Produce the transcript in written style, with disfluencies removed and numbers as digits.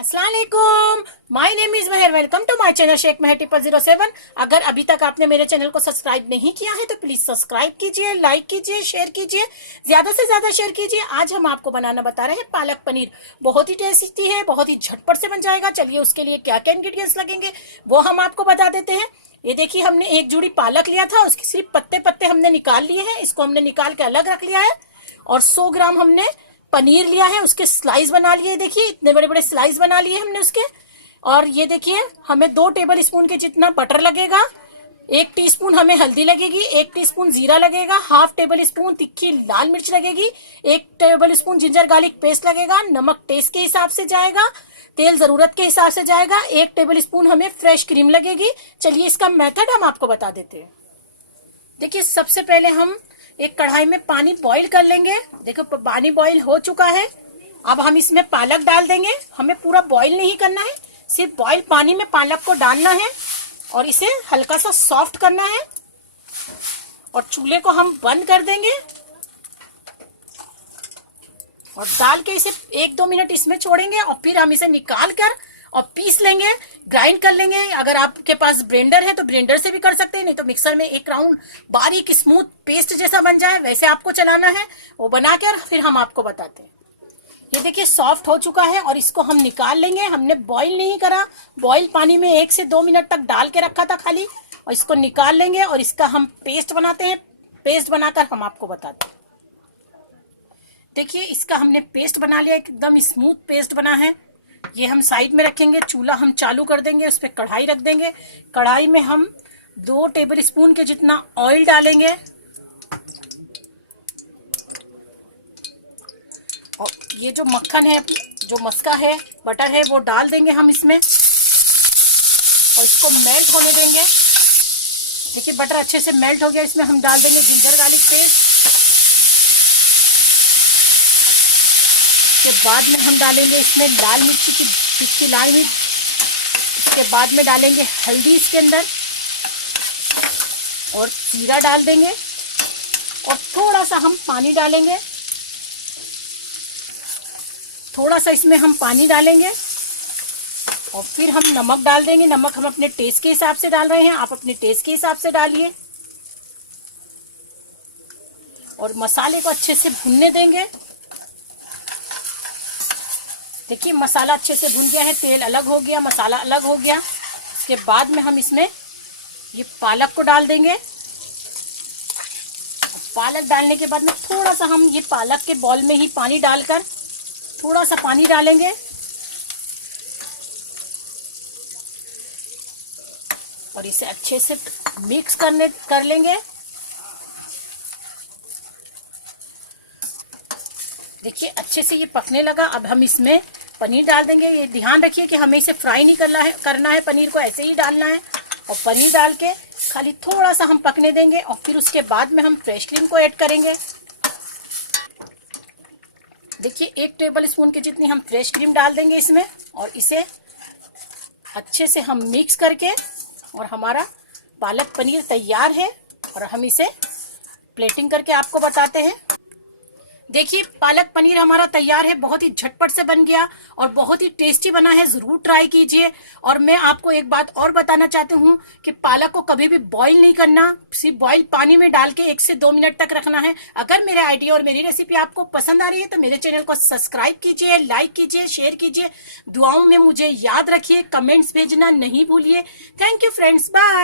अस्सलाम वालेकुम, my name is Mehar. Welcome to my channel Sheikh Mehar 007। अगर अभी तक आपने मेरे चैनल को सब्सक्राइब नहीं किया है तो प्लीज सब्सक्राइब कीजिए, लाइक कीजिए, शेयर कीजिए, ज्यादा से ज्यादा शेयर कीजिए। आज हम आपको बनाना बता रहे हैं पालक पनीर। बहुत ही टेस्टी है, बहुत ही झटपट से बन जाएगा। चलिए उसके लिए क्या क्या इंग्रेडिएंट्स लगेंगे वो हम आपको बता देते हैं। ये देखिए, हमने एक जुड़ी पालक लिया था, उसके सिर्फ पत्ते पत्ते हमने निकाल लिए हैं। इसको हमने निकाल के अलग रख लिया है। और 100 ग्राम हमने पनीर लिया है, उसके स्लाइस बना लिए। देखिए इतने बड़े बड़े स्लाइस बना लिए हमने उसके। और ये देखिए, हमें 2 टेबल स्पून के जितना बटर लगेगा, 1 टीस्पून हमें हल्दी लगेगी, 1 टीस्पून जीरा लगेगा, हाफ टेबल स्पून तीखी लाल मिर्च लगेगी, 1 table spoon ginger garlic paste लगेगा, नमक टेस्ट के हिसाब से जाएगा, तेल जरूरत के हिसाब से जाएगा, 1 टेबल स्पून हमें फ्रेश क्रीम लगेगी। चलिए इसका मेथड हम आपको बता देते हैं। देखिए, सबसे पहले हम एक कढ़ाई में पानी बॉईल कर लेंगे। देखो पानी बॉईल हो चुका है। अब हम इसमें पालक डाल देंगे। हमें पूरा बॉईल नहीं करना है, सिर्फ बॉईल पानी में पालक को डालना है और इसे हल्का सा सॉफ्ट करना है। और चूल्हे को हम बंद कर देंगे और डाल के इसे 1-2 मिनट इसमें छोड़ेंगे और फिर हम इसे निकाल कर और पीस लेंगे, ग्राइंड कर लेंगे। अगर आपके पास ब्लेंडर है तो ब्लेंडर से भी कर सकते हैं, नहीं तो मिक्सर में एक राउंड बारीक स्मूथ पेस्ट जैसा बन जाए वैसे आपको चलाना है। वो बना कर फिर हम आपको बताते हैं। ये देखिए सॉफ्ट हो चुका है और इसको हम निकाल लेंगे। हमने बॉईल नहीं करा, बॉईल पानी में 1 से 2 मिनट तक डाल के रखा था खाली। और इसको निकाल लेंगे और इसका हम पेस्ट बनाते हैं। पेस्ट बनाकर हम आपको बताते हैं। देखिए इसका हमने पेस्ट बना लिया, एकदम स्मूथ पेस्ट बना है। ये हम साइड में रखेंगे। चूल्हा हम चालू कर देंगे, उस पर कढ़ाई रख देंगे। कढ़ाई में हम 2 टेबल स्पून के जितना ऑयल डालेंगे और ये जो मक्खन है, जो मस्का है, बटर है, वो डाल देंगे हम इसमें और इसको मेल्ट होने देंगे। देखिए बटर अच्छे से मेल्ट हो गया। इसमें हम डाल देंगे जिंजर गार्लिक पेस्ट। इसके बाद में हम डालेंगे इसमें लाल मिर्ची की तीखी लाल मिर्च। इसके बाद में डालेंगे हल्दी इसके अंदर और जीरा डाल देंगे और थोड़ा सा हम पानी डालेंगे। थोड़ा सा इसमें हम पानी डालेंगे और फिर हम नमक डाल देंगे। नमक हम अपने टेस्ट के हिसाब से डाल रहे हैं, आप अपने टेस्ट के हिसाब से डालिए। और मसाले को अच्छे से भुनने देंगे। देखिए मसाला अच्छे से भुन गया है, तेल अलग हो गया, मसाला अलग हो गया। इसके बाद में हम इसमें ये पालक को डाल देंगे। पालक डालने के बाद में थोड़ा सा हम ये पालक के बॉल में ही पानी डालकर थोड़ा सा पानी डालेंगे और इसे अच्छे से मिक्स कर लेंगे। देखिए अच्छे से ये पकने लगा। अब हम इसमें पनीर डाल देंगे। ये ध्यान रखिए कि हमें इसे फ्राई नहीं करना है, पनीर को ऐसे ही डालना है। और पनीर डाल के खाली थोड़ा सा हम पकने देंगे और फिर उसके बाद में हम फ्रेश क्रीम को ऐड करेंगे। देखिए 1 टेबल स्पून के जितनी हम फ्रेश क्रीम डाल देंगे इसमें और इसे अच्छे से हम मिक्स करके और हमारा पालक पनीर तैयार है। और हम इसे प्लेटिंग करके आपको बताते हैं। देखिए पालक पनीर हमारा तैयार है, बहुत ही झटपट से बन गया और बहुत ही टेस्टी बना है। जरूर ट्राई कीजिए। और मैं आपको एक बात और बताना चाहती हूँ कि पालक को कभी भी बॉईल नहीं करना, सिर्फ बॉईल पानी में डाल के 1 से 2 मिनट तक रखना है। अगर मेरा आइडिया और मेरी रेसिपी आपको पसंद आ रही है तो मेरे चैनल को सब्सक्राइब कीजिए, लाइक कीजिए, शेयर कीजिए। दुआओं में मुझे याद रखिए, कमेंट्स भेजना नहीं भूलिए। Thank you friends, bye.